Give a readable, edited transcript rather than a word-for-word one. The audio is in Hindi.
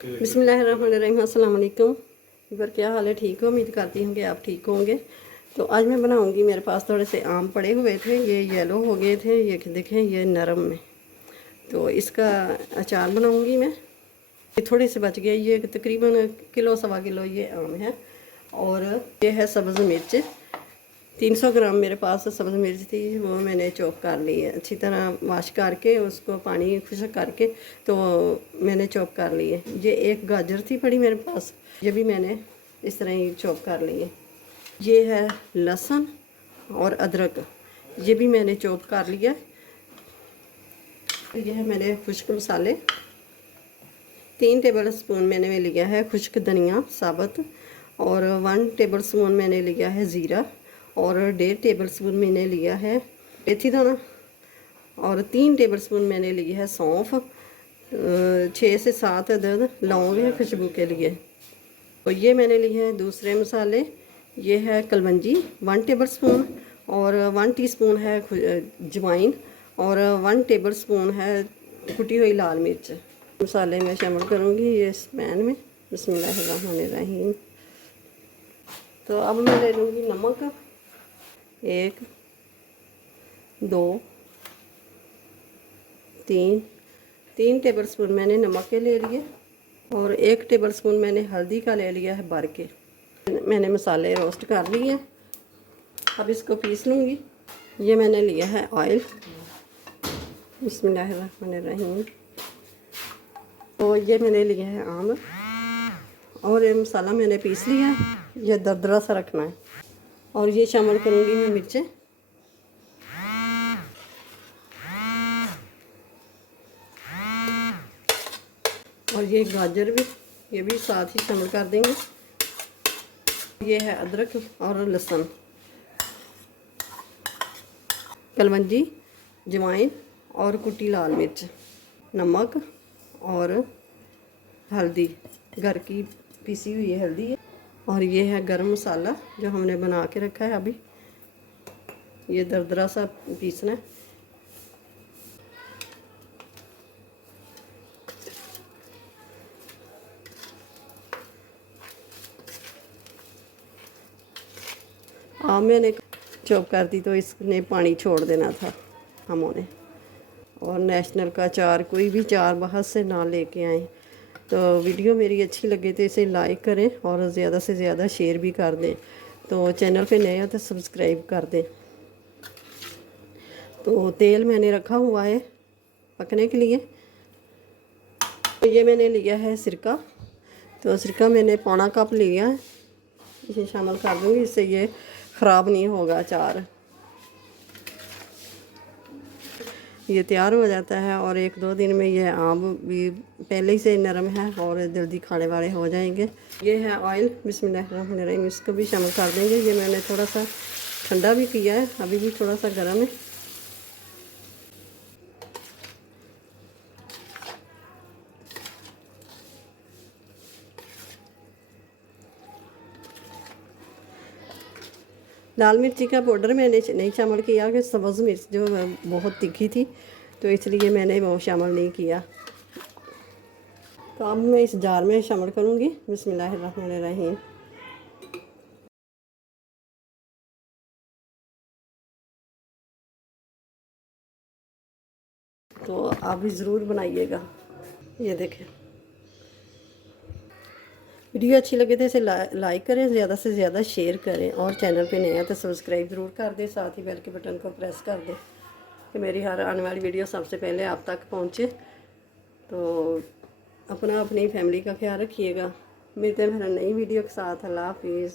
बिस्मिल्लाहिर्रहमानिर्रहीम, अस्सलाम वालेकुम। पर क्या हाल है? ठीक हो? उम्मीद करती हूँ कि आप ठीक होंगे। तो आज मैं बनाऊँगी, मेरे पास थोड़े से आम पड़े हुए थे, ये येलो हो गए थे, ये देखें ये नरम में। तो इसका अचार बनाऊँगी मैं। ये थोड़े से बच गए, ये तकरीबन किलो सवा किलो ये आम है। और ये है सब्ज़ मिर्च, 300 ग्राम मेरे पास सब्ज़ मिर्च थी, वो मैंने चॉप कर ली है अच्छी तरह, वॉश करके उसको पानी खुश्क करके तो मैंने चॉप कर ली है। ये एक गाजर थी पड़ी मेरे पास, ये भी मैंने इस तरह ही चॉप कर ली है। ये है लहसुन और अदरक, ये भी मैंने चॉप कर लिया। ये है मेरे खुश्क मसाले, 3 टेबल स्पून मैंने लिया है खुश्क धनिया साबुत, और 1 टेबल स्पून मैंने लिया है ज़ीरा, और 1.5 टेबल स्पून मैंने लिया है मेथी दाना, और 3 टेबल स्पून मैंने लिया है सौंफ, 6 से 7 अदद लौंग है खुशबू के लिए। तो ये मैंने लिए हैं दूसरे मसाले। ये है कलवंजी 1 टेबल स्पून, और 1 टीस्पून है जवाइन, और 1 टेबल स्पून है कुटी हुई लाल मिर्च। मसाले मैं शामिल करूँगी ये इस पैन में। बिस्मिल्लाहिर्रहमानिर्रहीम। तो अब मैं ले लूँगी नमक, 1 2 3 टेबल स्पून मैंने नमक के ले लिए, और 1 टेबल स्पून मैंने हल्दी का ले लिया है भर के। मैंने मसाले रोस्ट कर लिए, अब इसको पीस लूँगी। ये मैंने लिया है ऑयल। बिस्मिल्लाहिर्रहमानिर्रहीम। तो ये मैंने लिया है आम, और ये मसाला मैंने पीस लिया है, ये दरदरा सा रखना है। और ये शामिल करूँगी मैं मिर्चें, और ये गाजर भी, ये भी साथ ही शामिल कर देंगे। ये है अदरक और लहसुन, कलवंजी, जवाइन और कुटी लाल मिर्च, नमक और हल्दी, घर की पीसी हुई हल्दी है, और ये है गरम मसाला जो हमने बना के रखा है अभी। ये दरदरा सा पीसना है। मैंने चॉप कर दी तो इसने पानी छोड़ देना था हमों ने। और नेशनल का अचार, कोई भी अचार बाहर से ना लेके आए। तो वीडियो मेरी अच्छी लगे तो इसे लाइक करें, और ज़्यादा से ज़्यादा शेयर भी कर दें। तो चैनल पे नए हो तो सब्सक्राइब कर दें। तो तेल मैंने रखा हुआ है पकने के लिए। तो ये मैंने लिया है सिरका, तो सिरका मैंने पौना कप लिया है, इसे शामिल कर दूँगी, इससे ये ख़राब नहीं होगा अचार। ये तैयार हो जाता है, और 1-2 दिन में ये आम भी पहले ही से नरम है और जल्दी खाने वाले हो जाएंगे। ये है ऑयल, बिस्मिल्लाहिर्रहमानिर्रहीम, इसको भी शामिल कर देंगे। ये मैंने थोड़ा सा ठंडा भी किया है, अभी भी थोड़ा सा गर्म है। लाल मिर्ची का पाउडर मैंने नहीं शामिल किया, कि सब्ज़ मिर्च जो बहुत तीखी थी, तो इसलिए मैंने वो शामिल नहीं किया। तो अब मैं इस जार में शामिल करूँगी। बिस्मिल्लाहिर्रहमानिर्रहीम। तो आप भी ज़रूर बनाइएगा। ये देखें, वीडियो अच्छी लगे तो इसे लाइक करें, ज़्यादा से ज़्यादा शेयर करें, और चैनल पे नए हैं तो सब्सक्राइब ज़रूर कर दें, साथ ही बेल के बटन को प्रेस कर दें कि मेरी हर आने वाली वीडियो सबसे पहले आप तक पहुँचे। तो अपनी फैमिली का ख्याल रखिएगा। मिलते हैं फिर नई वीडियो के साथ। अल्लाह हाफिज़।